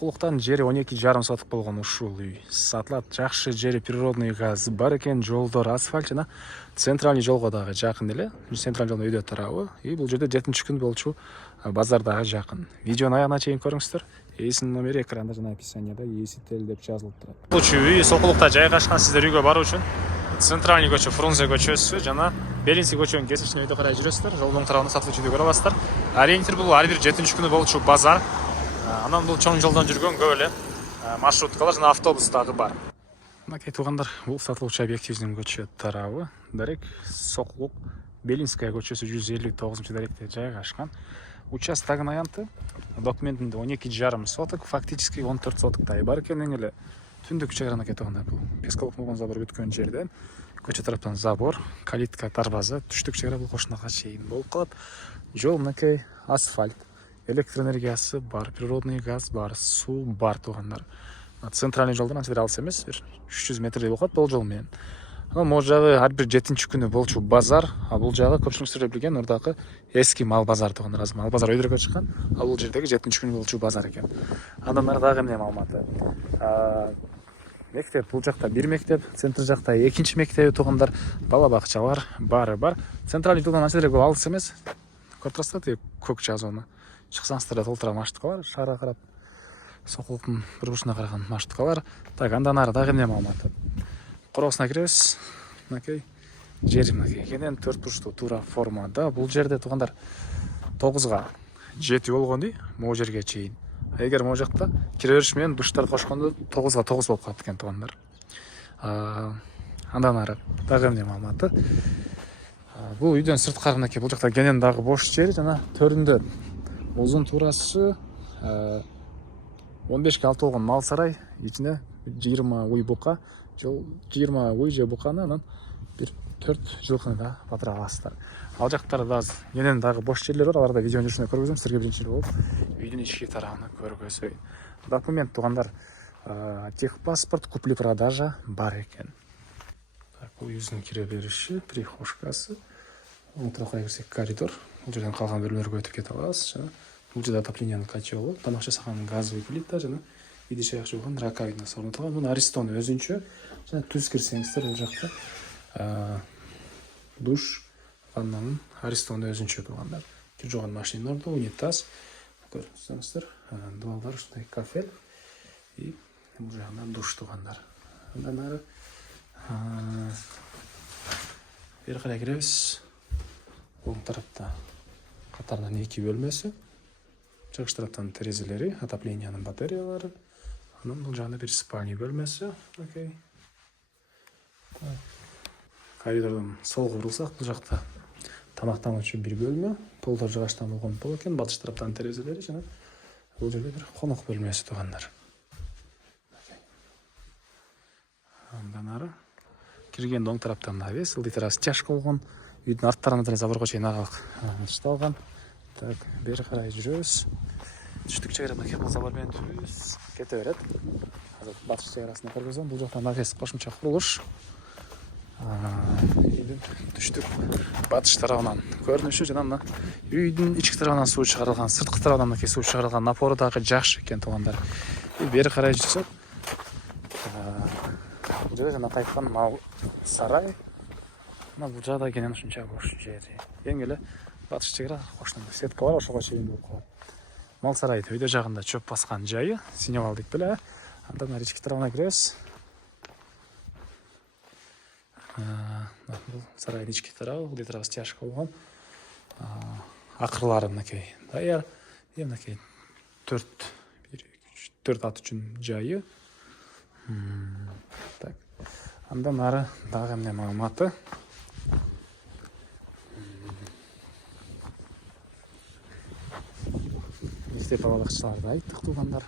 Кулуктан жери 12,5 соток болгон ушул үй сатылат. Жакшы жери, природный газ бар экен, жолдор асфальт жана центральный жолго дагы жакын эле. Центральный жолдон өйдө тарабы. И бул жерде 7-күн болчу базар дагы жакын. Видеону аягына чейин көрүңүздөр. Эсинин номери экранда жана описанияда Есител деп жазылып турат. Болчу үй Сокулукта жайгашкан. Сиздер үйгө баруу үчүн центральный көчө, Фрунзе көчөсү жана Белинский көчөнүн кесишине өйдө карай жүрөсүздөр. Жолдун тарабында сатылуучу үйдү көрө аласыздар. Ориентир бул ар бир 7-күнү болчу базар. Анан бул чоң жолдон жүргөн көп эле маршруткалар жана автобус дагы бар. Мынакей туугандар, бул сатылуучу объективдин көчө тарабы. Дарек Сокулук Белинская көчөсү 159-даректе жайгашкан. Участогун аянты документинде 12,5 соток, фактически 14 сотоктай бар экен. Эң эле түндүк чыгарынакей туугандар, бул Пескалык болгон забор бүткөн жерден көчө тараптан забор, калитка, тарбаза, түштүк чыгара бул кошунага чейин болуп калат. Жол мынакей асфальт. Электроэнергиясы бар, природный газ бар, суу бар туугандар. Центральный жолдон анча алыс эмес, бир 300 метрдей болот бул жол менен. Могу жагы ар бир 7-күнү болчу базар, а бул жагы көпчүлүк билген Нурдагы эски мал базар туугандар. Азыр мал базар өйдөргө чыккан, а бул жердеги 7-күнү болчу базар экен. Андан ары дагы эмне маалыматы? Мектеп, бул жакта бир мектеп, центр жакта экинчи мектеби туугандар, бала бакчалар баары бар. Центральный жолдон анча деле алыс эмес. Көрүп турасыздар, көк жазууну. Чыксаңыздар да толтура маршруткалар, шаарга карап, Сокулуктун бир бурчуна караган маршруткалар. Так, андан ары дагы эмне маалыматы? Короосуна киребиз. Мынакей жер мынакей кенен 4 бурчтуу туура формада. Бул жерде туугандар 9га 7 болгон үй, могу жерге чейин. Эгер могу жакта кире бериш менен душтарды кошкондо 9га 9 болуп калат экен туугандар. Андан ары дагы эмне маалыматы? Бул үйдөн сырткары мынакей бул жакта кенен дагы бош жер жана төрүндө узун туурасы 15-6 болгон мал сарай, ичине 20 уй бука, 20 уй же буканы анан бир 4 жылкыны да батыра аласыздар. Ал жактарда кенен дагы бош жерлер бар, аларда видеонун жүрүшүнө көргөзөм, силерге биринчи болуп үйдүн ички тарабын көргөзөйүн. Документ туугандар, техпаспорт, купли-продажа бар экен. Так, бул үйдүн кире бериши, прихожкасы. Отуракка кирсек коридор. Бул жерден калган бөлмөлөргө өтүп кете аласыз. Бул жерде отоплениянын котелу, тамак жасаган газовый плита жана идиш аяк жууган раковинасы орнотулган. Муну Аристон өзүнчө жана түз кирсеңиздер бул жакта душ, ваннанын Аристон өзүнчө туугандар. Кир жууган машиналар, унитаз, көрсөңүздөр, дубалдар, ушундай кафе и бул жагында душ туугандар. Андан ары бери карай киребиз. Бул тарапта катарынан 2 бөлмөсү, чыгыш тараптан терезелери, отоплениянын батареялары. Анан бул жагында бир спальня бөлмөсү. Окей. Коридордон солго бурулсак, бул жакта тамактануучу бир бөлмө, полдор жыгачтан болгон пол экен, батыш тараптан терезелери жана бул жерде бир конок бөлмөсү туугандар. Андан ары киргенде оң тараптан да вес, ылдый тарап стяжка болгон. Үйдүн арттарында деле заборго чейин аралык ачталган. Так, бери карай жүрөбүз. Түштүк чыгарып мынакей бул забор менен жүрөбүз. Кете берет. Азыр батыш чыгарасына көргөзөм. Бул жактан навес кошумча курулуш. Үйдүн түштүк батыш тарабынан көрүнүшү жана мына үйдүн ички тарабынан суу чыгарылган, сырткы тарабынан мынакей суу чыгарылган напору дагы жакшы экен туугандар. Бери карай жүрсөк, бул жерде жана кайткан мал сарай. Бул жагда кенен ушунча бош жери. Эң эле батыш чыгара кошуна сетка бар, ошого чейин болуп калат. Мал сарай өйдө жагында чөп баскан жайы, синевал дейт беле. Андан ары ички тарабына киребиз. Бул сарайдын ички тарабы, бул тарабы стяжка болгон. Акырлары мынакей даяр. Мынакей 4 ат үчүн жайы. Так. Андан ары дагы эмне маалыматы? Мектеп балабакчаларды айттык туугандар.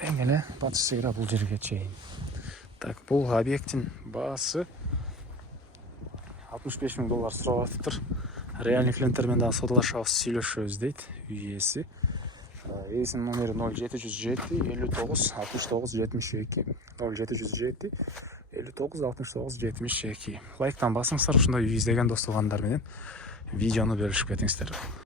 Эң эле батыш чыгара бул жерге чейин. Так, бул объекттин баасы $65,000 сурап атыптыр. Реальный клиенттер менен дагы содалашабыз, сүйлөшөбүз дейт үй ээси. Ээсинин номери 0707 59 69 72. 0707 59 69 72. Лайктан басыңыздар, ушундай үй издеген дос туугандар менен видеону бөлүшүп кетиңиздер.